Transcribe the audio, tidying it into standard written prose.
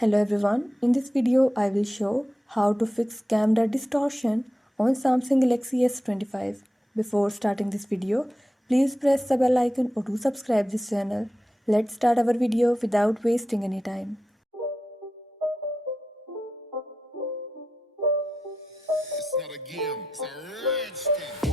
Hello everyone, in this video I will show how to fix camera distortion on Samsung Galaxy S25. Before starting this video, please press the bell icon or to subscribe this channel. Let's start our video without wasting any time. It's not a game, it's a rich thing.